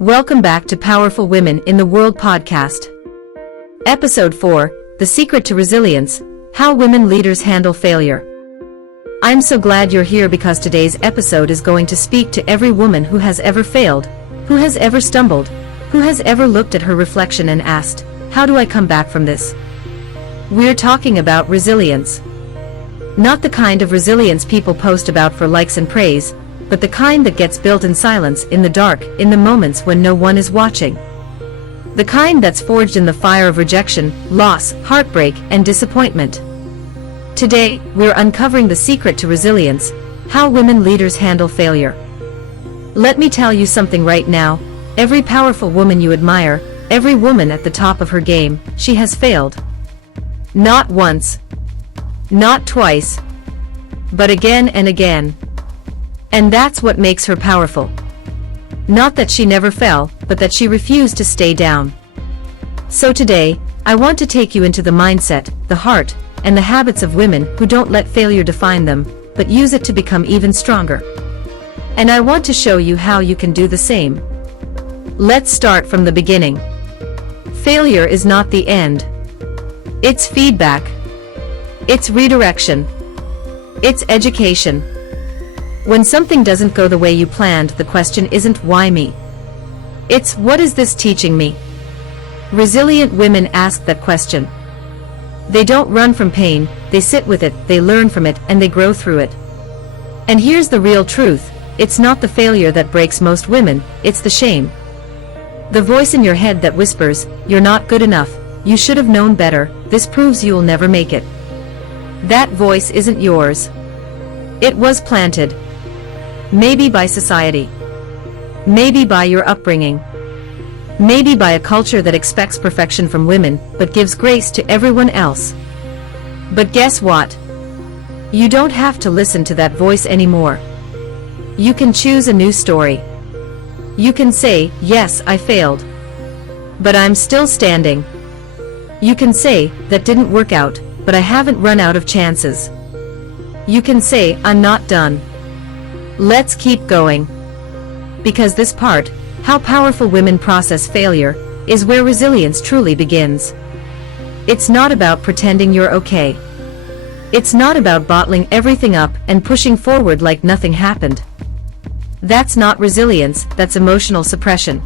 Welcome back to Powerful Women in the World podcast. Episode 4, The Secret to Resilience, How Women Leaders Handle Failure. I'm so glad you're here because today's episode is going to speak to every woman who has ever failed, who has ever stumbled, who has ever looked at her reflection and asked, how do I come back from this? We're talking about resilience. Not the kind of resilience people post about for likes and praise, but the kind that gets built in silence, in the dark, in the moments when no one is watching. The kind that's forged in the fire of rejection, loss, heartbreak, and disappointment. Today, we're uncovering the secret to resilience, how women leaders handle failure. Let me tell you something right now, every powerful woman you admire, every woman at the top of her game, she has failed. Not once, not twice, but again and again. And that's what makes her powerful. Not that she never fell, but that she refused to stay down. So today, I want to take you into the mindset, the heart, and the habits of women who don't let failure define them, but use it to become even stronger. And I want to show you how you can do the same. Let's start from the beginning. Failure is not the end. It's feedback. It's redirection. It's education. When something doesn't go the way you planned, the question isn't why me? It's what is this teaching me? Resilient women ask that question. They don't run from pain, they sit with it, they learn from it, and they grow through it. And here's the real truth, it's not the failure that breaks most women, it's the shame. The voice in your head that whispers, you're not good enough, you should have known better, this proves you'll never make it. That voice isn't yours. It was planted. Maybe by society. Maybe by your upbringing. Maybe by a culture that expects perfection from women, but gives grace to everyone else. But guess what? You don't have to listen to that voice anymore. You can choose a new story. You can say, yes, I failed. But I'm still standing. You can say, that didn't work out, but I haven't run out of chances. You can say, I'm not done. Let's keep going. Because this part, how powerful women process failure, is where resilience truly begins. It's not about pretending you're okay. It's not about bottling everything up and pushing forward like nothing happened. That's not resilience, that's emotional suppression.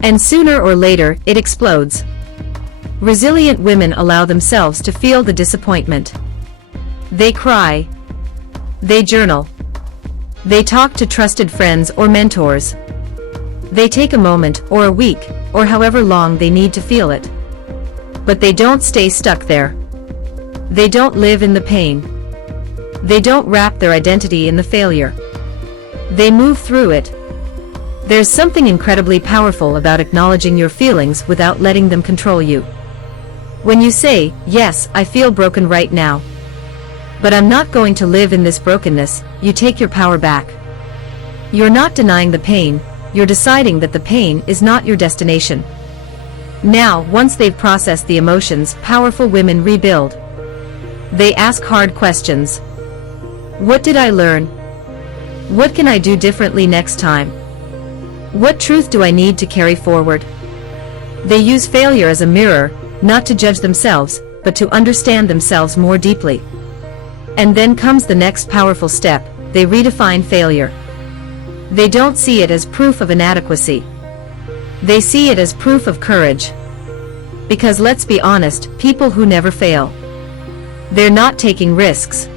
And sooner or later, it explodes. Resilient women allow themselves to feel the disappointment. They cry. They journal. They talk to trusted friends or mentors. They take a moment, or a week, or however long they need to feel it. But they don't stay stuck there. They don't live in the pain. They don't wrap their identity in the failure. They move through it. There's something incredibly powerful about acknowledging your feelings without letting them control you. When you say, yes, I feel broken right now, but I'm not going to live in this brokenness, you take your power back. You're not denying the pain, you're deciding that the pain is not your destination. Now, once they've processed the emotions, powerful women rebuild. They ask hard questions. What did I learn? What can I do differently next time? What truth do I need to carry forward? They use failure as a mirror, not to judge themselves, but to understand themselves more deeply. And then comes the next powerful step, they redefine failure. They don't see it as proof of inadequacy. They see it as proof of courage. Because let's be honest, people who never fail, they're not taking risks.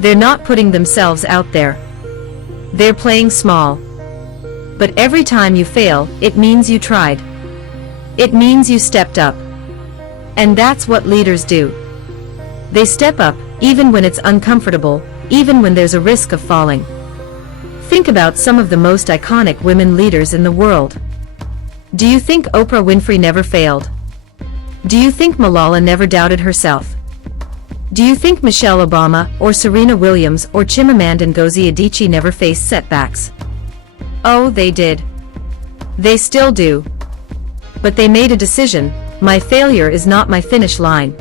They're not putting themselves out there. They're playing small. But every time you fail, it means you tried. It means you stepped up. And that's what leaders do. They step up, even when it's uncomfortable, even when there's a risk of falling. Think about some of the most iconic women leaders in the world. Do you think Oprah Winfrey never failed? Do you think Malala never doubted herself? Do you think Michelle Obama, or Serena Williams, or Chimamanda Ngozi Adichie never faced setbacks? Oh, they did. They still do. But they made a decision, my failure is not my finish line.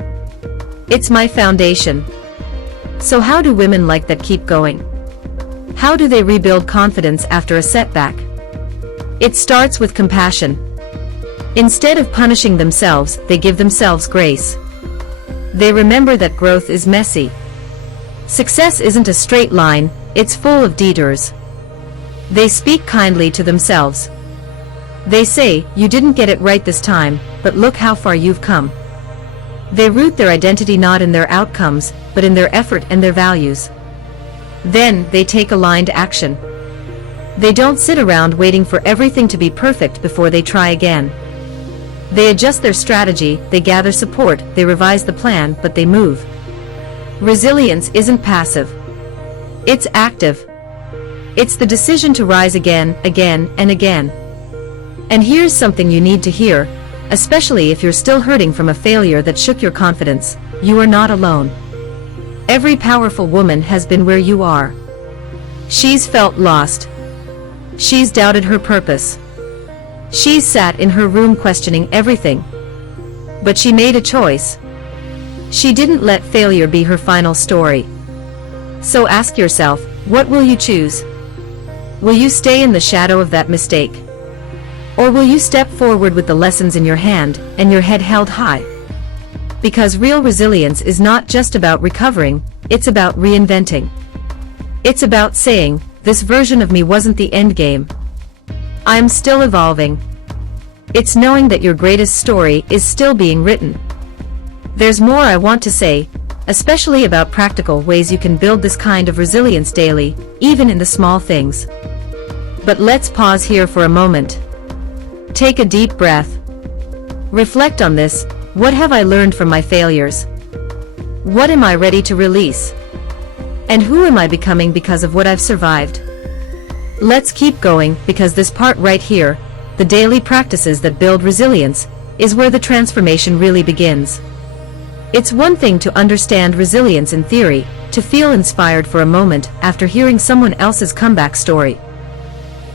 It's my foundation. So how do women like that keep going? How do they rebuild confidence after a setback? It starts with compassion. Instead of punishing themselves, they give themselves grace. They remember that growth is messy. Success isn't a straight line, it's full of detours. They speak kindly to themselves. They say, "You didn't get it right this time, but look how far you've come." They root their identity not in their outcomes, but in their effort and their values. Then, they take aligned action. They don't sit around waiting for everything to be perfect before they try again. They adjust their strategy, they gather support, they revise the plan, but they move. Resilience isn't passive. It's active. It's the decision to rise again, again, and again. And here's something you need to hear, especially if you're still hurting from a failure that shook your confidence: you are not alone. Every powerful woman has been where you are. She's felt lost. She's doubted her purpose. She's sat in her room questioning everything. But she made a choice. She didn't let failure be her final story. So ask yourself, what will you choose? Will you stay in the shadow of that mistake? Or will you step forward with the lessons in your hand and your head held high? Because real resilience is not just about recovering, it's about reinventing. It's about saying, "This version of me wasn't the end game. I'm still evolving." It's knowing that your greatest story is still being written. There's more I want to say, especially about practical ways you can build this kind of resilience daily, even in the small things. But let's pause here for a moment. Take a deep breath. Reflect on this. What have I learned from my failures? What am I ready to release? And who am I becoming because of what I've survived? Let's keep going, because this part right here, the daily practices that build resilience, is where the transformation really begins. It's one thing to understand resilience in theory, to feel inspired for a moment after hearing someone else's comeback story.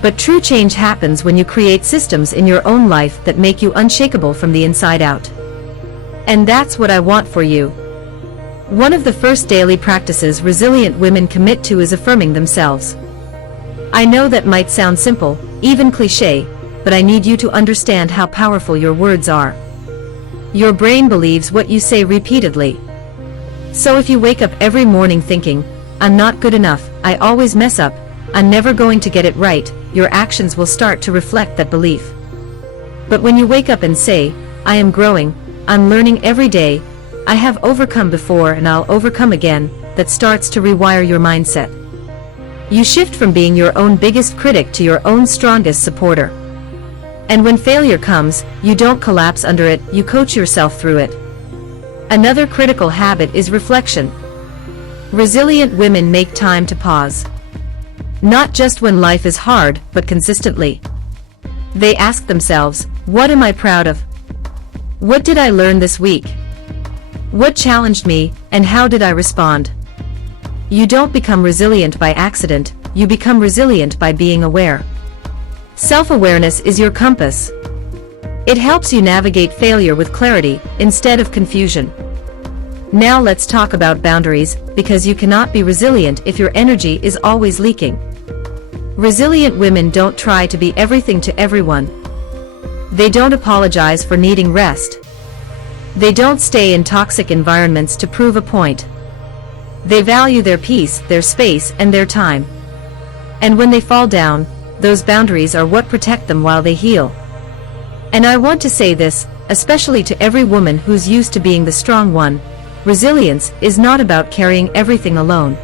But true change happens when you create systems in your own life that make you unshakable from the inside out. And that's what I want for you. One of the first daily practices resilient women commit to is affirming themselves. I know that might sound simple, even cliché, but I need you to understand how powerful your words are. Your brain believes what you say repeatedly. So if you wake up every morning thinking, "I'm not good enough, I always mess up, I'm never going to get it right," your actions will start to reflect that belief. But when you wake up and say, "I am growing, I'm learning every day, I have overcome before and I'll overcome again," that starts to rewire your mindset. You shift from being your own biggest critic to your own strongest supporter. And when failure comes, you don't collapse under it, you coach yourself through it. Another critical habit is reflection. Resilient women make time to pause. Not just when life is hard, but consistently. They ask themselves, what am I proud of? What did I learn this week? What challenged me, and how did I respond? You don't become resilient by accident, you become resilient by being aware. Self-awareness is your compass. It helps you navigate failure with clarity, instead of confusion. Now let's talk about boundaries, because you cannot be resilient if your energy is always leaking. Resilient women don't try to be everything to everyone. They don't apologize for needing rest. They don't stay in toxic environments to prove a point. They value their peace, their space, and their time. And when they fall down, those boundaries are what protect them while they heal. And I want to say this, especially to every woman who's used to being the strong one: resilience is not about carrying everything alone.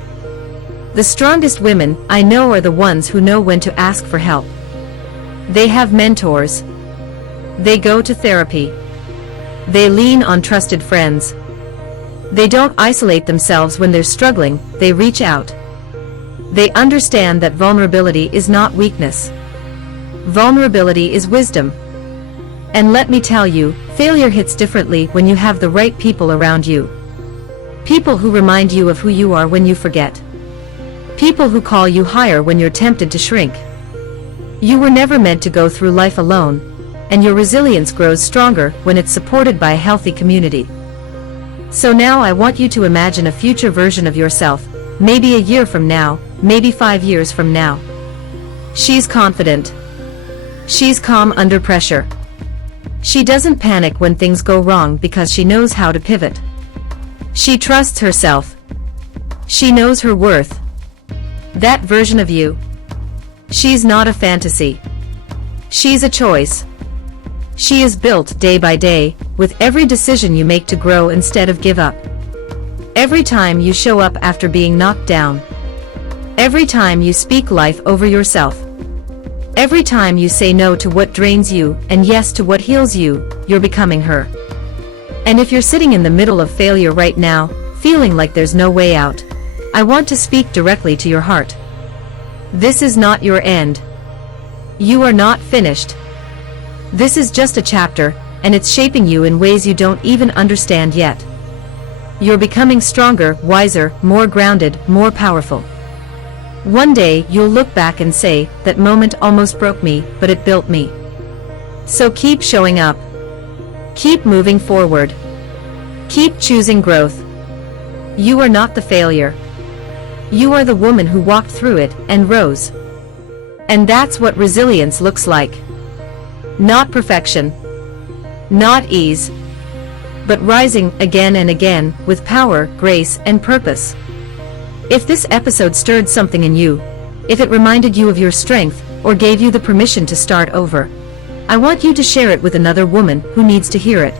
The strongest women I know are the ones who know when to ask for help. They have mentors. They go to therapy. They lean on trusted friends. They don't isolate themselves when they're struggling, they reach out. They understand that vulnerability is not weakness. Vulnerability is wisdom. And let me tell you, failure hits differently when you have the right people around you. People who remind you of who you are when you forget. People who call you higher when you're tempted to shrink. You were never meant to go through life alone, and your resilience grows stronger when it's supported by a healthy community. So now I want you to imagine a future version of yourself, maybe a year from now, maybe 5 years from now. She's confident. She's calm under pressure. She doesn't panic when things go wrong because she knows how to pivot. She trusts herself. She knows her worth. That version of you. She's not a fantasy. She's a choice. She is built day by day, with every decision you make to grow instead of give up. Every time you show up after being knocked down. Every time you speak life over yourself. Every time you say no to what drains you and yes to what heals you, you're becoming her. And if you're sitting in the middle of failure right now, feeling like there's no way out, I want to speak directly to your heart. This is not your end. You are not finished. This is just a chapter, and it's shaping you in ways you don't even understand yet. You're becoming stronger, wiser, more grounded, more powerful. One day, you'll look back and say, that moment almost broke me, but it built me. So keep showing up. Keep moving forward. Keep choosing growth. You are not the failure. You are the woman who walked through it and rose. And that's what resilience looks like. Not perfection. Not ease. But rising again and again with power, grace, and purpose. If this episode stirred something in you, if it reminded you of your strength, or gave you the permission to start over, I want you to share it with another woman who needs to hear it.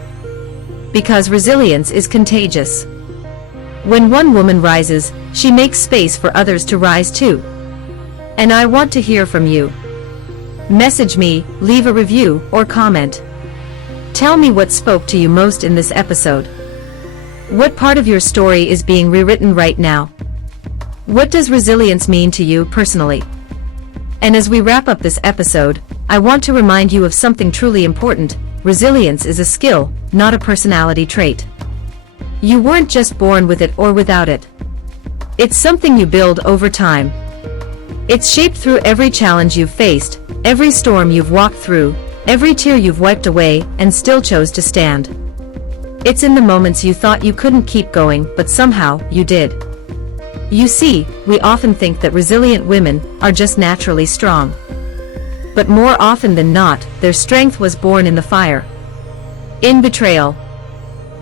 Because resilience is contagious. When one woman rises, she makes space for others to rise too. And I want to hear from you. Message me, leave a review, or comment. Tell me what spoke to you most in this episode. What part of your story is being rewritten right now? What does resilience mean to you personally? And as we wrap up this episode, I want to remind you of something truly important. Resilience is a skill, not a personality trait. You weren't just born with it or without it. It's something you build over time. It's shaped through every challenge you've faced, every storm you've walked through, every tear you've wiped away and still chose to stand. It's in the moments you thought you couldn't keep going, but somehow you did. You see, we often think that resilient women are just naturally strong. But more often than not, their strength was born in the fire. In betrayal.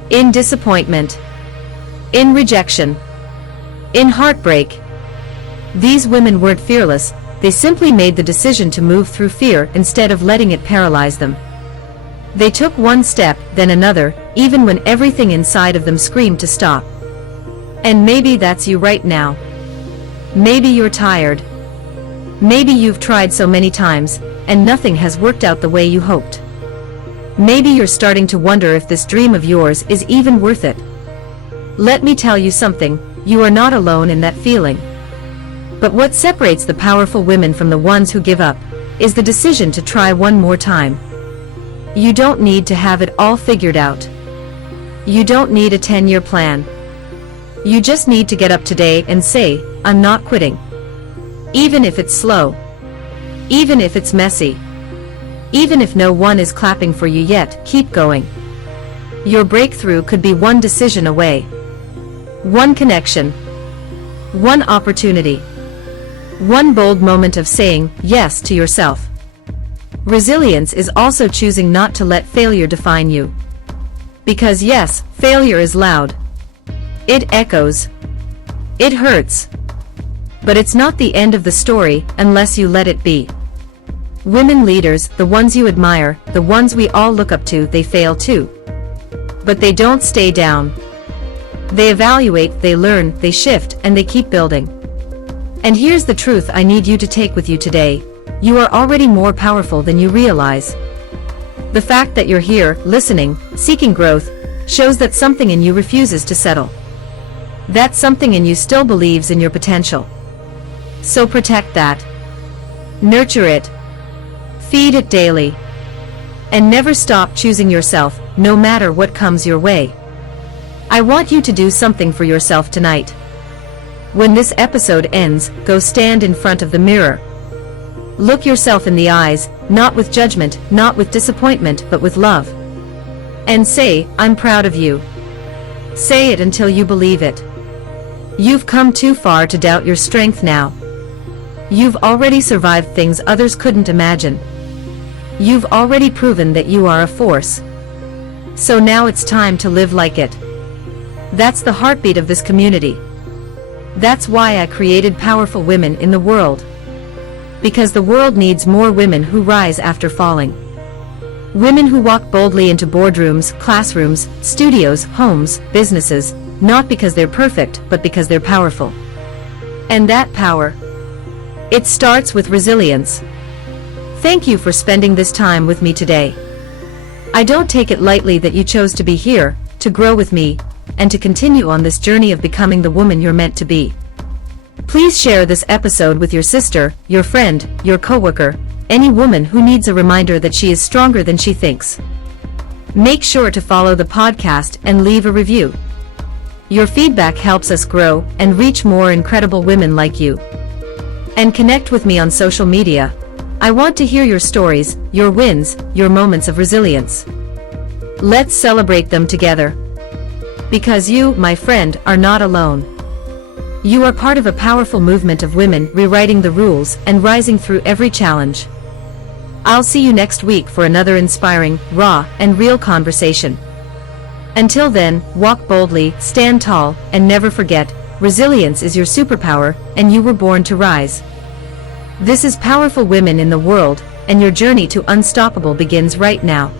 In disappointment. In rejection. In heartbreak. These women weren't fearless, they simply made the decision to move through fear instead of letting it paralyze them. They took one step, then another, even when everything inside of them screamed to stop. And maybe that's you right now. Maybe you're tired. Maybe you've tried so many times, and nothing has worked out the way you hoped. Maybe you're starting to wonder if this dream of yours is even worth it. Let me tell you something, you are not alone in that feeling. But what separates the powerful women from the ones who give up, is the decision to try one more time. You don't need to have it all figured out. You don't need a 10-year plan. You just need to get up today and say, I'm not quitting. Even if it's slow. Even if it's messy. Even if no one is clapping for you yet, keep going. Your breakthrough could be one decision away. One connection. One opportunity. One bold moment of saying yes to yourself. Resilience is also choosing not to let failure define you. Because yes, failure is loud. It echoes. It hurts. But it's not the end of the story unless you let it be. Women leaders, the ones you admire, the ones we all look up to, they fail too. But they don't stay down. They evaluate, they learn, they shift, and they keep building. And here's the truth I need you to take with you today. You are already more powerful than you realize. The fact that you're here, listening, seeking growth, shows that something in you refuses to settle. That something in you still believes in your potential. So protect that. Nurture it. Feed it daily. And never stop choosing yourself, no matter what comes your way. I want you to do something for yourself tonight. When this episode ends, go stand in front of the mirror. Look yourself in the eyes, not with judgment, not with disappointment, but with love. And say, I'm proud of you. Say it until you believe it. You've come too far to doubt your strength now. You've already survived things others couldn't imagine. You've already proven that you are a force. So now it's time to live like it. That's the heartbeat of this community. That's why I created Powerful Women in the World. Because the world needs more women who rise after falling. Women who walk boldly into boardrooms, classrooms, studios, homes, businesses, not because they're perfect, but because they're powerful. And that power, it starts with resilience. Thank you for spending this time with me today. I don't take it lightly that you chose to be here, to grow with me, and to continue on this journey of becoming the woman you're meant to be. Please share this episode with your sister, your friend, your coworker, any woman who needs a reminder that she is stronger than she thinks. Make sure to follow the podcast and leave a review. Your feedback helps us grow and reach more incredible women like you. And connect with me on social media. I want to hear your stories, your wins, your moments of resilience. Let's celebrate them together. Because you, my friend, are not alone. You are part of a powerful movement of women rewriting the rules and rising through every challenge. I'll see you next week for another inspiring, raw, and real conversation. Until then, walk boldly, stand tall, and never forget, resilience is your superpower, and you were born to rise. This is Powerful Women in the World, and your journey to unstoppable begins right now.